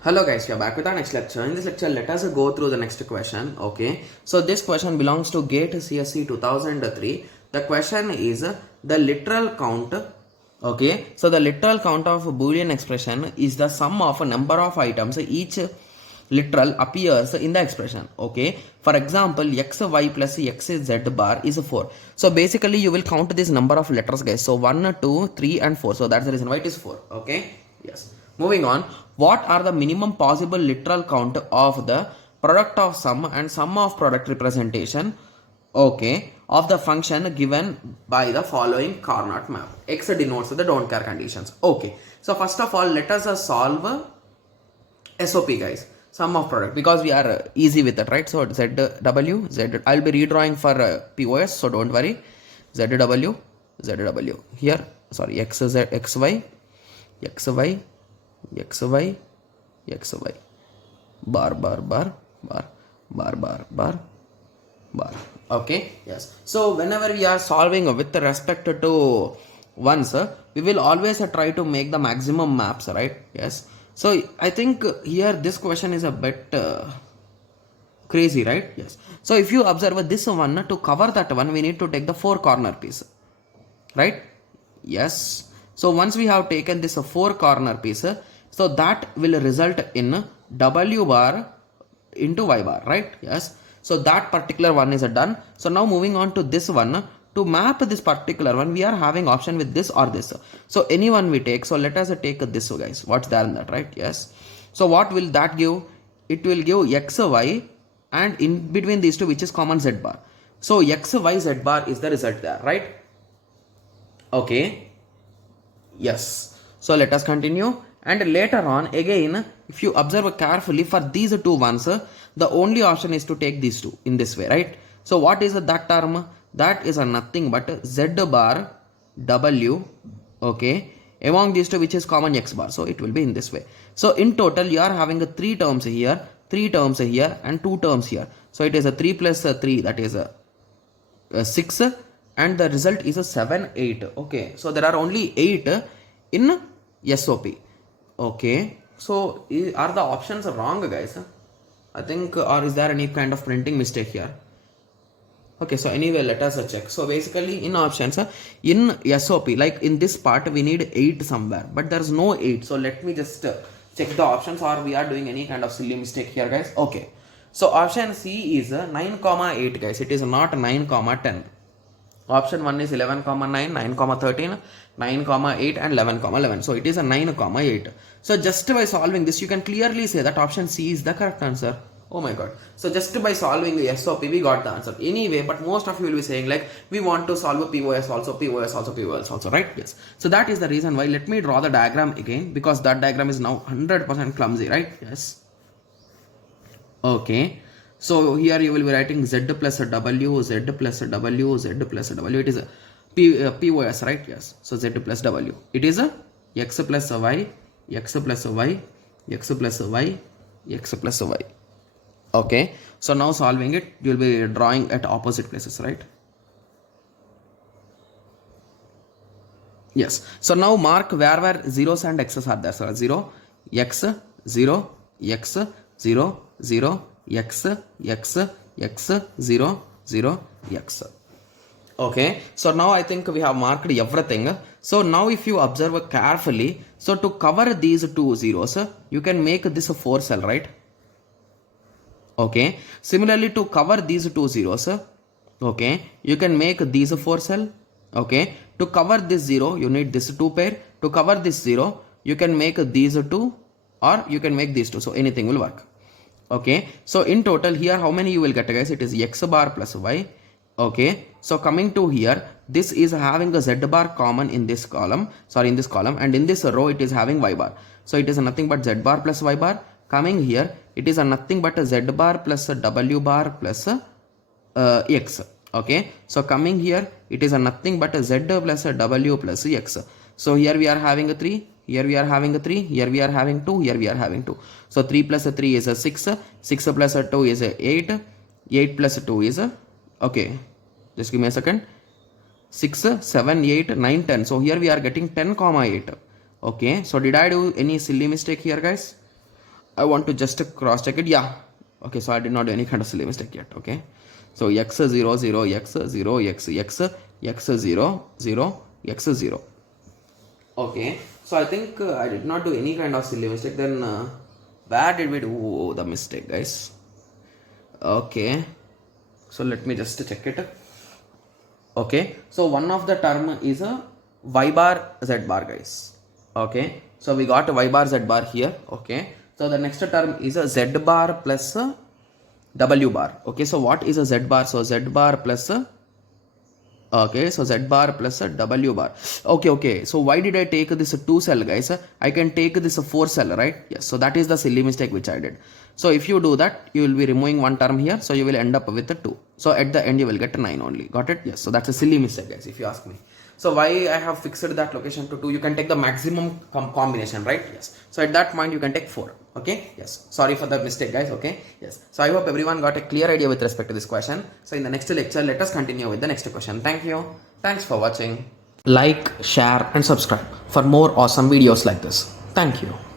Hello guys, we are back with our next lecture. In this lecture, let us go through the next question. Okay, so this question belongs to GATE CSE 2003. The question is the literal count. Okay, so the literal count of a boolean expression is the sum of a number of items each literal appears in the expression. Okay, for example, x y plus x z bar is 4. So basically you will count this number of letters, guys. So 1 2 3 and 4. So that's the reason why it is 4. Okay, yes. Moving on, what are the minimum possible literal count of the product of sum and sum of product representation, okay, of the function given by the following Karnaugh map? X denotes the don't care conditions. Okay, so first of all, let us solve SOP, guys, sum of product, because we are easy with it, right? So ZW, Z, I'll be redrawing for POS, so don't worry. ZW, ZW here, sorry, XZ, XY, XY, XY, XY, bar, bar, bar, bar, bar, bar, bar, bar. Okay, yes. So whenever we are solving with respect to ones, we will always try to make the maximum maps, right? Yes. So I think here this question is a bit crazy, right? Yes. So if you observe this one, to cover that one, we need to take the 4 corner piece, right? Yes. So once we have taken this 4 corner piece, so that will result in W bar into Y bar, right? Yes. So that particular one is done. So now moving on to this one, to map this particular one, we are having option with this or this. So any one we take. So let us take this, guys. What's there in that, right? Yes. So what will that give? It will give X, Y, and in between these two, which is common Z bar. So X, Y, Z bar is the result there, right? Okay. Yes. So let us continue. And later on, again, if you observe carefully, for these two ones, the only option is to take these two in this way, right? So what is that term? That is nothing but Z bar W, okay, among these two, which is common X bar. So it will be in this way. So in total, you are having 3 terms here, 3 terms here, and 2 terms here. So it is a 3 plus 3, that is a 6, and the result is a 7, 8. Okay, so there are only 8 in SOP. Okay, so are the options wrong, guys? I think, or is there any kind of printing mistake here? Okay, so anyway, let us check. So basically in options, in SOP, like in this part, we need 8 somewhere, but there's no 8. So let me just check the options, or we are doing any kind of silly mistake here, guys. Okay, so option C is 9, 8, guys. It is not 9, 10. Option 1 is 11, 9, 9, 13, 9, 8, and 11, 11. So it is a 9, 8. So just by solving this, you can clearly say that option C is the correct answer. Oh my god. So just by solving the SOP, we got the answer. Anyway, but most of you will be saying like, we want to solve a POS also, POS also, POS also, right? Yes. So that is the reason why. Let me draw the diagram again, because that diagram is now 100% clumsy, right? Yes. Okay. So here you will be writing Z plus W, Z plus W, Z plus W. It is a POS, right? Yes. So Z plus W. It is a X plus Y, X plus Y, X plus Y, X plus Y. Okay. So now solving it, you will be drawing at opposite places, right? Yes. So now mark where zeros and x's are there. So 0, x, 0, x, 0, 0, x, x, x, 0, 0, x. Okay. So now I think we have marked everything. So now if you observe carefully, so to cover these two zeros, you can make this a 4 cell, right? Okay. Similarly, to cover these two zeros, okay, you can make these a 4 cell. Okay. To cover this 0, you need this 2 pair. To cover this 0, you can make these 2, or you can make these 2. So anything will work. Okay. So in total here, how many you will get, guys? It is X bar plus Y. Okay. So coming to here, this is having a Z bar common in this column. Sorry, in this column. And in this row, it is having Y bar. So it is nothing but Z bar plus Y bar. Coming here, it is nothing but a Z bar plus a W bar plus a X. Okay. So coming here, it is nothing but a Z plus a W plus a X. So here we are having a 3. Here we are having a 3. Here we are having 2. Here we are having 2. So 3 plus a 3 is a 6. 6 plus a 2 is a 8. 8 plus a 2 is a, okay, just give me a second. 6, 7, 8, 9, 10. So here we are getting 10, 8. Okay. So did I do any silly mistake here, guys? I want to just cross check it. Yeah. Okay, so I did not do any kind of silly mistake yet. Okay. So x 0 0 x 0 x x x 0 0 x 0. Okay. So I think I did not do any kind of silly mistake. Then where did we do the mistake, guys? Okay. So let me just check it. Okay. So one of the term is a y bar z bar, guys. Okay. So we got y bar z bar here. Okay. So the next term is a z bar plus a w bar. Okay. So what is a z bar? So z bar plus a, okay, so z bar plus a w bar. Okay. So why did I take this 2 cell, guys? I can take this 4 cell, right? Yes. So that is the silly mistake which I did. So if you do that, you will be removing one term here. So you will end up with a 2. So at the end you will get a 9 only. Got it? Yes. So that's a silly mistake, guys, if you ask me. So why I have fixed that location to 2? You can take the maximum combination, right? Yes. So at that point you can take 4. Okay. Yes. Sorry for the mistake, guys. Okay. Yes. So I hope everyone got a clear idea with respect to this question. So in the next lecture, let us continue with the next question. Thank you. Thanks for watching. Like, share and subscribe for more awesome videos like this. Thank you.